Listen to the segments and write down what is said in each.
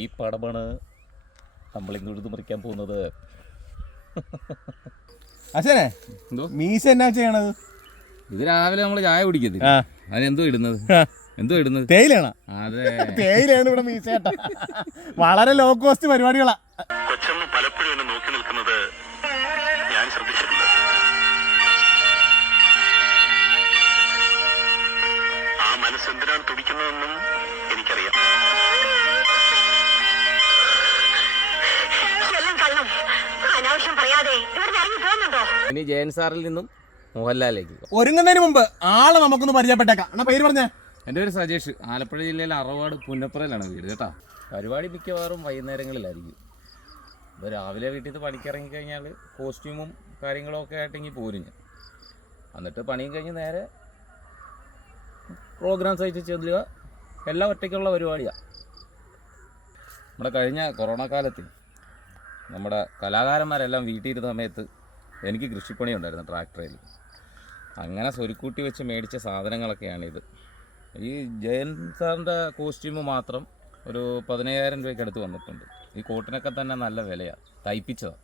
ഈ പടമാണ് നമ്മളിങ്ങോട്ട് മുറിക്കാൻ പോകുന്നത്. അച്ഛനെ എന്തോ? മീശ എന്നാ ചെയ്യണത്? ഇത് രാവിലെ നമ്മൾ ചായ കുടിക്കത്തില്ല. അതിനെന്തോ ഇടുന്നത്? എന്തോ ഇടുന്നത്? തേയിലാണ് അതെ. തേയിലാണ് ഇവിടെ മീശ വളരെ ലോ കോസ്റ്റ് പരിപാടികളാ. കൊച്ചമ്മ പലപ്പോഴും എന്നെ നോക്കി നിൽക്കുന്നത് ഞാൻ ശ്രദ്ധിച്ചിട്ടുണ്ട് ആ മനസ്സെന്തിനാണ് തുടിക്കുന്നതെന്നും അനാവശ്യം പറയാതെ ഇവിടുന്ന് ഇറങ്ങി പോകുന്നുണ്ടോ ഇനി ജയൻ സാറിൽ നിന്നും മോഹൻലാലിലേക്ക് ഒരുങ്ങുന്നതിന് മുമ്പ് ആളെ നമുക്കൊന്ന് പരിചയപ്പെട്ടേക്കാം. എന്നാ പേര് പറഞ്ഞേ? എന്റെ പേര് സജേഷ്. ആലപ്പുഴ ജില്ലയിലെ അറവാട് പുന്നപ്പുറയിലാണ് വീട് കേട്ടാ. പരിപാടി മിക്കവാറും വൈകുന്നേരങ്ങളിലായിരിക്കും. ഇപ്പോൾ രാവിലെ വീട്ടിൽ നിന്ന് പണിക്കിറങ്ങി കഴിഞ്ഞാൽ കോസ്റ്റ്യൂമും കാര്യങ്ങളും ഒക്കെ ആയിട്ടെങ്കിൽ പോരും ഞാൻ. എന്നിട്ട് പണിയും കഴിഞ്ഞ് നേരെ പ്രോഗ്രാം സഹിച്ച് ചെല്ലുക. എല്ലാം ഒറ്റയ്ക്കുള്ള പരിപാടിയാണ് നമ്മുടെ കഴിഞ്ഞ കൊറോണ കാലത്ത് നമ്മുടെ കലാകാരന്മാരെല്ലാം വീട്ടിലിരുന്ന സമയത്ത് എനിക്ക് കൃഷിപ്പണി ഉണ്ടായിരുന്നു ട്രാക്ടറിൽ അങ്ങനെ സ്വരുക്കൂട്ടി വെച്ച് മേടിച്ച സാധനങ്ങളൊക്കെയാണിത്. ഈ ജയൻ സാറിന്റെ കോസ്റ്റ്യൂമ് മാത്രം ഒരു പതിനയ്യായിരം രൂപയ്ക്ക് അടുത്ത് വന്നിട്ടുണ്ട്. ഈ കോട്ടിനൊക്കെ തന്നെ നല്ല വിലയാണ് തയ്പ്പിച്ചതാണ്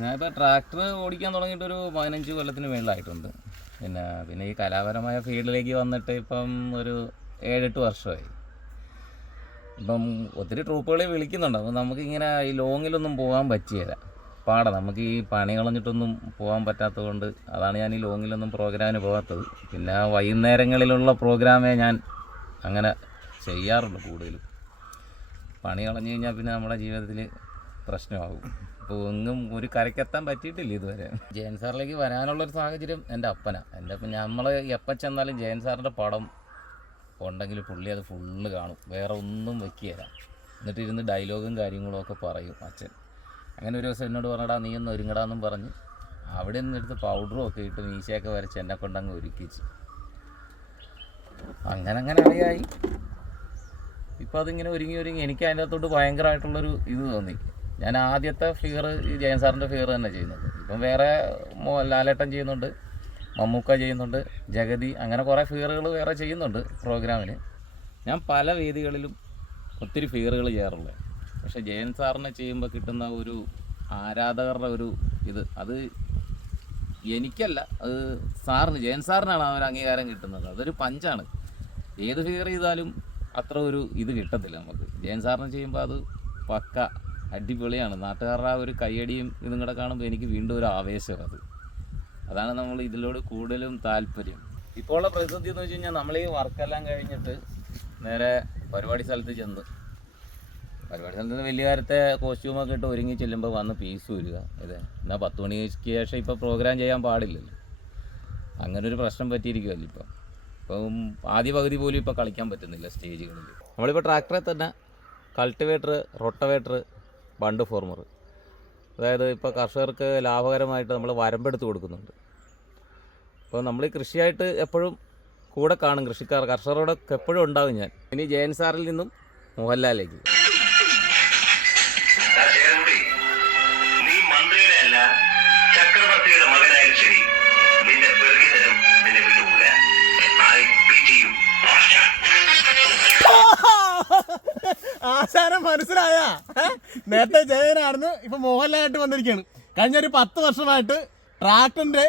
ഞാനിപ്പോൾ ട്രാക്ടർ ഓടിക്കാൻ തുടങ്ങിയിട്ട് ഒരു പതിനഞ്ച് കൊല്ലത്തിന് മേളിലായിട്ടുണ്ട്. പിന്നെ പിന്നെ ഈ കലാപരമായ ഫീൽഡിലേക്ക് വന്നിട്ട് ഇപ്പം ഒരു ഏഴെട്ട് വർഷമായി. ഇപ്പം ഒത്തിരി ട്രൂപ്പുകളെ വിളിക്കുന്നുണ്ട്. അപ്പോൾ നമുക്കിങ്ങനെ ഈ ലോങ്ങിലൊന്നും പോകാൻ പറ്റിയില്ല പാടാം. നമുക്ക് ഈ പണി കളഞ്ഞിട്ടൊന്നും പോകാൻ പറ്റാത്തത് കൊണ്ട് അതാണ് ഞാൻ ഈ ലോങ്ങിലൊന്നും പ്രോഗ്രാമിന് പോകാത്തത്. പിന്നെ വൈകുന്നേരങ്ങളിലുള്ള പ്രോഗ്രാമേ ഞാൻ അങ്ങനെ ചെയ്യാറുള്ളൂ കൂടുതലും. പണി കളഞ്ഞു കഴിഞ്ഞാൽ പിന്നെ നമ്മുടെ ജീവിതത്തിൽ പ്രശ്നമാകും. അപ്പോൾ ഒന്നും ഒരു കരയ്ക്കെത്താൻ പറ്റിയിട്ടില്ല ഇതുവരെ. ജയൻ സാറിലേക്ക് വരാനുള്ളൊരു സാഹചര്യം എന്റെ അപ്പനാണ് എന്റെ അപ്പം നമ്മൾ എപ്പോൾ ചെന്നാലും ജയൻ സാറിന്റെ പടം ഉണ്ടെങ്കിൽ പുള്ളി അത് ഫുള്ള് കാണും. വേറെ ഒന്നും വെക്കുകയില്ല എന്നിട്ട് ഇരുന്ന് ഡയലോഗും കാര്യങ്ങളും ഒക്കെ പറയും അച്ഛൻ. അങ്ങനെ ഒരു ദിവസം എന്നോട് പറഞ്ഞടാ നീ ഒന്ന് ഒരുങ്ങടാന്നും പറഞ്ഞ് അവിടെ നിന്നെടുത്ത് പൗഡറും ഒക്കെ ഇട്ട് മീശയൊക്കെ വരച്ച് എന്നെ കൊണ്ടങ്ങ് ഒരുക്കിച്ച്. അങ്ങനെ അങ്ങനെ അറിയായി ഇപ്പം അതിങ്ങനെ ഒരുങ്ങി ഒരുങ്ങി എനിക്ക് അതിന്റെ അകത്തോട്ട് ഭയങ്കരമായിട്ടുള്ളൊരു ഇത് തോന്നി. ഞാൻ ആദ്യത്തെ ഫിഗർ ജയൻ സാറിന്റെ ഫിഗർ തന്നെ ചെയ്യുന്നത്. ഇപ്പം വേറെ ലാലേട്ടൻ ചെയ്യുന്നുണ്ട്. മമ്മൂക്ക ചെയ്യുന്നുണ്ട് ജഗതി അങ്ങനെ കുറേ ഫിഗറുകൾ വേറെ ചെയ്യുന്നുണ്ട് പ്രോഗ്രാമിന് ഞാൻ പല വേദികളിലും ഒത്തിരി ഫിഗറുകൾ ചെയ്യാറുള്ളത് പക്ഷേ ജയൻ സാറിനെ ചെയ്യുമ്പോൾ കിട്ടുന്ന ഒരു ആരാധകരുടെ ഒരു ഇത് അത് എനിക്കല്ല അത് സാറിന് ജയൻ സാറിനാണ് ആ ഒരു അംഗീകാരം കിട്ടുന്നത്. അതൊരു പഞ്ചാണ്. ഏത് ഫിഗർ ചെയ്താലും അത്ര ഒരു ഇത് കിട്ടത്തില്ല നമുക്ക്. ജയൻ സാറിന് ചെയ്യുമ്പോൾ അത് പക്ക അടിപൊളിയാണ്. നാട്ടുകാരുടെ ആ ഒരു കയ്യടിയും ഇതും കൂടെ കാണുമ്പോൾ എനിക്ക് വീണ്ടും ഒരു ആവേശമാണ് അത്. അതാണ് നമ്മൾ ഇതിലോട് കൂടുതലും താല്പര്യം. ഇപ്പോൾ ഉള്ള പ്രതിസന്ധി എന്ന് വെച്ച് കഴിഞ്ഞാൽ നമ്മൾ ഈ വർക്കെല്ലാം കഴിഞ്ഞിട്ട് നേരെ പരിപാടി സ്ഥലത്ത് ചെന്ന്. പരിപാടി സ്ഥലത്ത് നിന്ന് വലിയ കാലത്തെ കോസ്റ്റ്യൂമൊക്കെ ഇട്ട് ഒരുങ്ങി ചെല്ലുമ്പോൾ വന്ന് പീസ് വരിക ഇത് എന്നാൽ പത്ത് മണിക്ക് ശേഷം ഇപ്പോൾ പ്രോഗ്രാം ചെയ്യാൻ പാടില്ലല്ലോ. അങ്ങനെ ഒരു പ്രശ്നം പറ്റിയിരിക്കുമല്ലോ ഇപ്പം. ഇപ്പം ആദ്യ പകുതി പോലും ഇപ്പോൾ കളിക്കാൻ പറ്റുന്നില്ല സ്റ്റേജുകളിൽ നമ്മളിപ്പോൾ ട്രാക്ടറെ തന്നെ കൾട്ടിവേറ്റർ റൊട്ടവേറ്റർ ബണ്ട് ഫോർമർ അതായത് ഇപ്പോൾ കർഷകർക്ക് ലാഭകരമായിട്ട് നമ്മൾ വരമ്പെടുത്ത് കൊടുക്കുന്നുണ്ട്. അപ്പോൾ നമ്മൾ ഈ കൃഷിയായിട്ട് എപ്പോഴും കൂടെ കാണും കൃഷിക്കാർ കർഷകരോടെ എപ്പോഴും ഉണ്ടാവും ഞാൻ. ഇനി ജയൻ സാറിൽ നിന്നും മോഹൻലാലേക്ക് ആശാരം മനസ്സിലായ? നേരത്തെ ജയനാണെന്ന് ഇപ്പൊ മോഹൻലാലായിട്ട് വന്നിരിക്കുകയാണ് കഴിഞ്ഞ ഒരു പത്ത് വർഷമായിട്ട് ട്രാക്ടറിന്റെ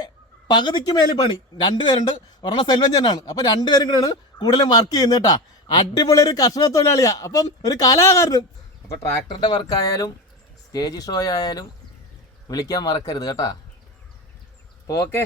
പകുതിക്ക് മേലെ പണി. രണ്ടുപേരുണ്ട് ഒരെണ്ണം സെൽവഞ്ചനാണ് അപ്പൊ രണ്ടുപേരും കൂടെയാണ് കൂടുതലും വർക്ക് ചെയ്യുന്നത് കേട്ടാ. അടിപൊളി ഒരു കർഷക തൊഴിലാളിയാ. അപ്പം ഒരു കലാകാരനും. അപ്പോൾ വർക്ക് ആയാലും സ്റ്റേജ് ഷോ ആയാലും വിളിക്കാൻ മറക്കരുത് കേട്ടാ. ഓക്കെ